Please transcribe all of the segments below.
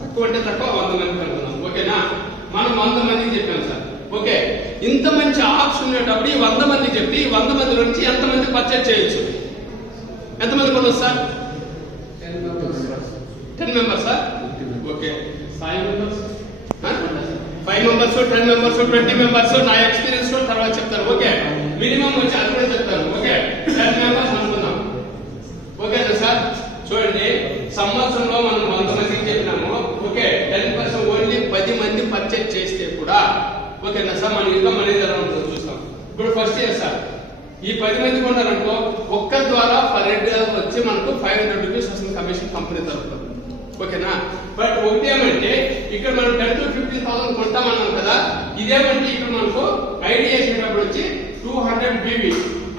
తక్కువ అంటే తక్కువ 100 మందికి అనుకుందాం. ఓకేనా? మనం 100 మందికి చెప్పాం సార్. ఓకే, ఇంత మంచి ఆప్షన్ ఉండేటప్పుడు ఈ 100 మందికి చెప్తే ఈ 100 మంది నుంచి ఎంతమంది పర్చేజ్ చేయొచ్చు? ఎంతమంది కొనవచ్చు sir? 10 members sir. Okay, 5 members, 5 members, 10 members, 20 members, నా ఎక్స్పీరియన్స్ తర్వాత చెప్తాను. ఓకే, మినిమం వచ్చి అది కూడా చెప్తాను. ఓకే, 10 మెంబర్స్ అనుకుందాం. ఓకేనా సార్? చూడండి, సంవత్సరంలో మనం 100 మందికి చెప్పినాము. ఓకే, 10% ఓన్లీ 10 మంది పర్చేజ్ చేస్తే కూడా ఓకేనా సార్ మన ఇన్కమ్ అనేది ఎలా ఉంటుందో చూస్తాం. ఇప్పుడు ఫస్ట్ ఇయర్ సార్, ఈ 10 మంది కొన్నారనుకో ఒక్క ద్వారా పర్ హెడ్ వచ్చి మనకు 500 రూపీస్ వస్తుంది కమిషన్ కంపెనీ తరఫున. ఓకేనా? బట్ ఒకటి ఏమంటే ఇక్కడ మనం 10 to 15,000 కొంటామన్నాం కదా, ఇదేమంటే ఇక్కడ మనకు ఐడియా చేసేటప్పుడు వచ్చి 200 BV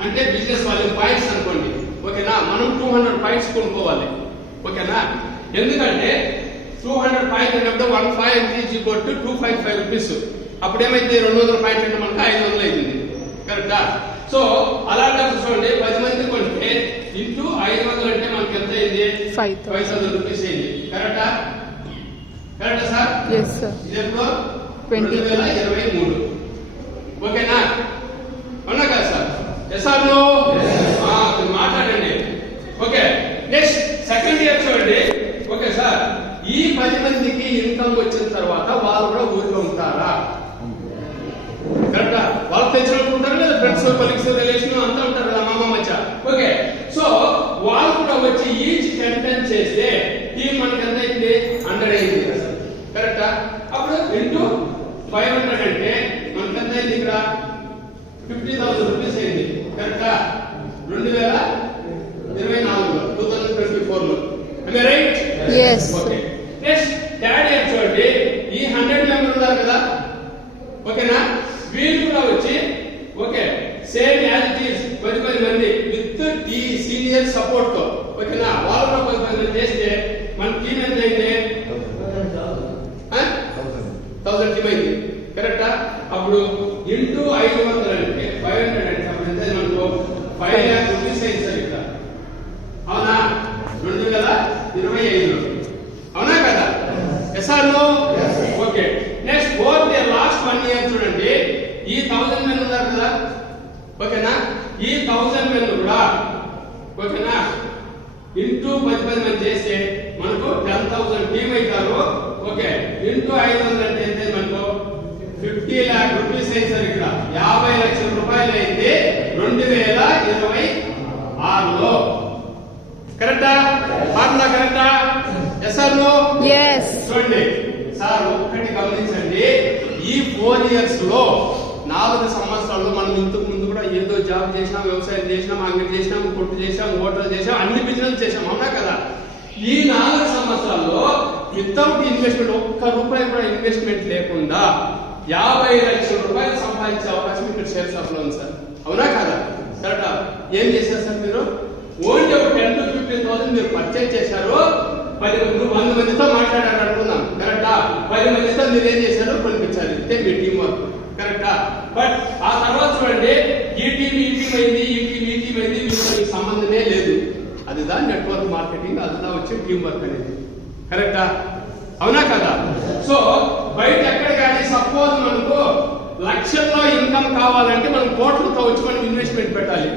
అంటే బిజినెస్ వాల్యూమ్ పాయింట్స్ అనుకోండి. ఓకేనా? మనం 200 పాయింట్స్ కొనుక్కోవాలి. ఓకేనా? ఎందుకంటే 200 పాయింట్స్ అంటే 1 point is equal to 255 rupees. అప్పుడు ఏమైంది? 200 పాయింట్స్ అంటే మనకు 500 అయింది. కరెక్టా? సో అలాంటప్పుడు చూడండి, 10 మంది కొంటే ఇంటూ 500 అంటే మనకి ఎంత అయింది? 5,000 రూపీస్ అయింది. కరెక్టా? కరెక్టా సార్? yes sir. ఇది ఎప్పుడు? 2023. ఓకేనా? అవునా కదా సార్? Yes or no? మాట్లాడండి. ఓకే, నెక్స్ట్ సెకండ్ ఇయర్ చూడండి. ఓకే సార్, ఈ 10 మందికి ఇన్కమ్ వచ్చిన తర్వాత వాళ్ళు కూడా ఊరిలో ఉంటారా? కరెక్టా? వాళ్ళు తెచ్చినట్టు ఉంటారు లేదా? ఫ్రెండ్స్, కొలీగ్స్, రిలేషన్ అంతా ఉంటారు కదా, మామ మచ్చ. ఓకే, సో వాళ్ళు కూడా వచ్చి ఈచ్ 10 చేస్తే టీం మనకి ఎంత అయింది? 100 అయింది కదా సార్. కరెక్టా? అప్పుడు ఇంటూ 500 అంటే మనకి ఎంత అయింది? ఇక్కడ 50,000 రూపీస్ అయింది. కరెక్టా? 2024లో 2024లో. am I right? yes. Okay, next third year చూడండి, ఈ 100 మెంబర్ ఉన్నారు కదా. ఓకేనా? వీళ్ళు కూడా వచ్చి okay same as it is 10 మంది విత్ టీ సీనియర్ సపోర్ట్ తో. ఓకేనా? వాళ్ళు కూడా 10 మంది చేస్తే మన టీం ఎంత అయింది? 1000 టీం అయింది. కరెక్టా? అప్పుడు ఇంటూ 500 అంటే 500 అంటే అప్పుడు ఎంత మనకు 5 lakh రూపీస్ అయింది సార్ ఇక్కడ. అవునా? 2025లో. అవునా కదా? Yes or no? Okay, next fourth year last 1 year చూడండి, ఈ 1000 men ఉన్నారు కదా. ఓకేనా? ఈ 1000 men కూడా ఓకేనా ఇంటూ 10 మంది చేస్తే మనకు 10,000 టీం అవుతారు. ఓకే, ఇంటూ 500 అంటే ఎంత మనకు 50 lakh రూపీస్ అయింది సార్. ఇక్కడ 50 లక్షల రూపాయలు అయింది 2026లో. కరెక్టా? ఫార్ములా కరెక్టా? Yes or no? yes. చూడండి సార్, ఒక్కటి గమనించండి, ఈ 4 ఇయర్స్ లో 4 సంవత్సరాల్లో మనం ఇంతకు ముందు కూడా ఏదో జాబ్ చేసినాం, వ్యవసాయం చేసినాం, అంగడి చేసినాం, కొట్టు చేసాం, హోటల్ చేసాం, అన్ని బిజినెస్ చేసాం. అవునా కదా? ఈ 4 సంవత్సరాల్లో వితౌట్ ఇన్వెస్ట్మెంట్, ఒక్క రూపాయి కూడా ఇన్వెస్ట్మెంట్ లేకుండా 50 లక్షల రూపాయలు సంపాదించే అవకాశం ఇక్కడ షేర్ షాప్ లో ఉంది సార్. అవునా కదా? కరెక్టా? ఏం చేశారు సార్ మీరు? ఓన్లీ 10 to 15,000 మీరు పర్చేజ్ చేశారు. 100 మందితో మాట్లాడారు అనుకుందాం. కరెక్టా? 10 మందితో మీరు ఏం చేశారు? కొనిపించాలి. ఇదే మీ టీం వర్క్. కరెక్టా? బట్ ఆ తర్వాత చూడండి, ఈ టీం అయింది, ఈ టీం అయింది, వీళ్ళకి సంబంధమే లేదు. అదిదా నెట్వర్క్ మార్కెటింగ్, అదిదా వచ్చే టీం వర్క్ అనేది. కరెక్టా? అవునా కదా? సో బయట ఎక్కడ కానీ సపోజ్ మనకు లక్షల్లో ఇన్కమ్ కావాలంటే మనం కోట్లతో వచ్చి మనం ఇన్వెస్ట్మెంట్ పెట్టాలి.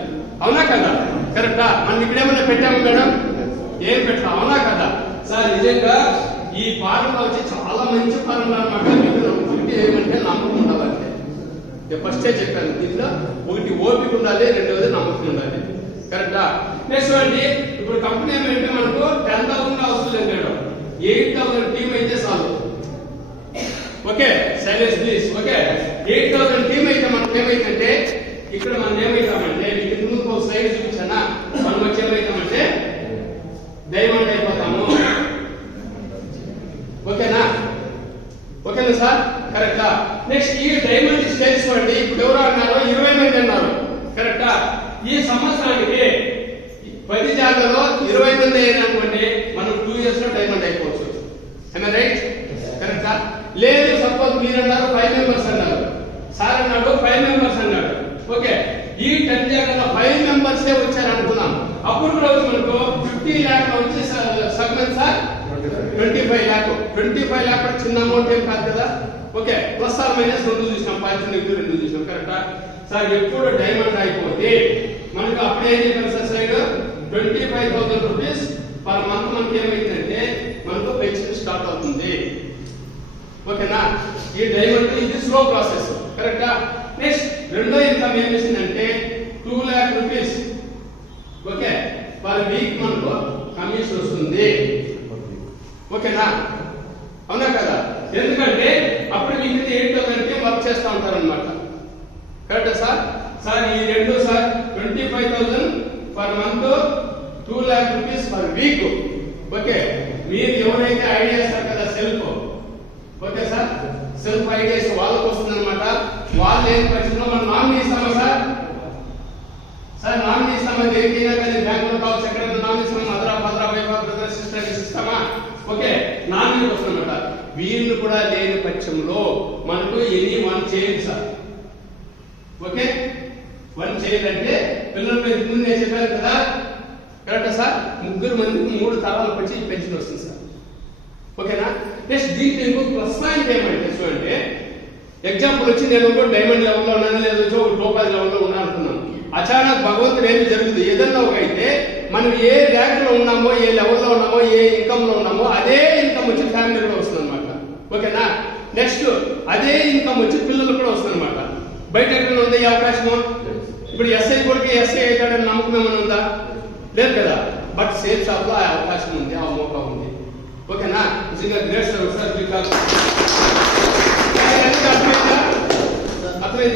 అవునా కదా? కరెక్టా? మనం ఇక్కడ ఏమైనా పెట్టాము మేడం? ఏం పెట్టాం? అవునా కదా సార్? నిజంగా ఈ ఫార్ములా వచ్చి చాలా మంచి ఫార్ములా అన్నమాట. ఒకటి ఏమంటే నమ్మకం ఉండాలంటే, ఫస్టే చెప్పాను, దీంట్లో ఒకటి ఓపిక ఉండాలి, రెండవది నమ్మకం ఉండాలి. కరెక్టా? నెక్స్ట్ అండి, ఇప్పుడు కంపెనీ ఏమంటే మనకు 10,000 అవసరం లేదు మేడం, 8,000 టీం అయితే చాలు. Okay, silence please. Okay, 8,000 team అయితే మనకు ఏమైందంటే ఇక్కడ మనం ఏమైతామంటే, మీకు ముందు ఒక స్లైడ్ చూపించానా, మనం వచ్చి ఏమైతామంటే డైమండ్ అయిపోతాము. ఓకేనా? ఓకేనా సార్? కరెక్టా? నెక్స్ట్ ఈ డైమండ్ స్టేజ్ చూడండి, ఇప్పుడు ఎవరు అన్నారు? 20 మంది అన్నారు. కరెక్టా? ఈ సంవత్సరానికి 10 జాగాలో 20 మంది అయ్యారనుకోండి, మనం 2 ఇయర్స్ లో డైమండ్ అయిపోవచ్చు. రైట్? కరెక్టా? లేదు, సపోజ్ మీరు అన్నారు 5 మెంబర్స్ అన్నారు, సార్ అన్నాడు 5 మెంబర్స్ అన్నాడు. ఓకే, ఈ 10 జాగాలో 5 మెంబర్సే వచ్చారు అనుకున్నాం. అప్పుడు కూడా మనకు 50 lakh వచ్చి సగం సార్ 25 lakh. 25 lakh కూడా చిన్న అమౌంట్ ఏం కాదు కదా. ఓకే, ప్లస్ ఆర్ మైనస్ 2 చూసినాం, పాజిటివ్ 2 చూసినాం, కరెక్టా సార్? ఎప్పుడు డైమండ్ అయిపోతే మనకు అప్పుడే ఏం చెప్పారు sir side 25,000 rupees per month మనకి ఏమైందంటే మనకు పెన్షన్ స్టార్ట్ అవుతుంది. ఓకేనా? ఈ డైమండ్ ఇది స్లో ప్రాసెస్, కరెక్టా? నెక్స్ట్ రెండో ఇన్కమ్ ఏం చేసిందంటే 2 lakh rupees okay per week మనకు కమిషన్ వస్తుంది. ఓకేనా? అవునా కదా? ఎందుకంటే అప్పుడు మీకు 8,000 వర్క్ చేస్తూ ఉంటారు అనమాట, కరెక్టా సార్? సార్ ఈ రెండు sir 25,000 per month 2 lakh rupees per week. Okay, మీరు ఎవరైతే ఐడియా చేస్తారు కదా self, okay sir, self ideas వాళ్ళకి వస్తుంది అనమాట. వాళ్ళు ఏం పరిస్థితిలో మనం నామినీ ఇస్తామా సార్? సార్ నామినీ ఇస్తామా? దేనికైనా కానీ బ్యాంకులో కావచ్చు, ఎక్కడైనా నామినీ ఇస్తామా? మదరా వైఫ్ బ్రదర్ సిస్టర్ ఇస్తామా? ఓకే, నామినీ వస్తుంది అనమాట. వీళ్ళు కూడా లేని పక్షంలో మనకు ఎనీ వన్ చేయండి సార్. ఓకే, వన్ చేయాలంటే పిల్లలపై ముందు నేను చెప్పాను కదా, కరెక్టా సార్? 3 మందికి 3 తరాలకు వచ్చి పెన్షన్ వస్తుంది సార్. ఓకేనా? నెక్స్ట్ దీంట్లో ఇంకో ప్లస్ పాయింట్ ఏమంటే చూడండి, ఎగ్జాంపుల్ వచ్చి నేను ఒక డైమండ్ లెవెల్లో ఉన్నాను, లేదా ఒక టోపాజ్ లెవెల్లో ఉన్నాను అనుకున్నాను. అచానక్ భగవంతుడు ఏమి జరుగుతుంది, ఏదన్నా ఒక అయితే మనం ఏ ర్యాంక్ లో ఉన్నామో, ఏ లెవెల్లో ఉన్నామో, ఏ ఇన్కమ్ లో ఉన్నామో అదే ఇన్కమ్ వచ్చి ఫ్యామిలీ కూడా వస్తుంది అనమాట. ఓకేనా? నెక్స్ట్ అదే ఇన్కమ్ వచ్చి పిల్లలు కూడా వస్తుంది అనమాట. బయట ఎక్కడ ఉంది ఈ అవకాశము? ఇప్పుడు ఎస్ఐ కొడుకు ఎస్ఐ అవుతాడని నమ్మకం ఏమైనా ఉందా? లేదు కదా. బట్ సేఫ్ షాప్ లో ఆ అవకాశం ఉంది, ఆ మోకా ఉంది. ఓకేనా? నిజంగా గ్రేట్ సార్.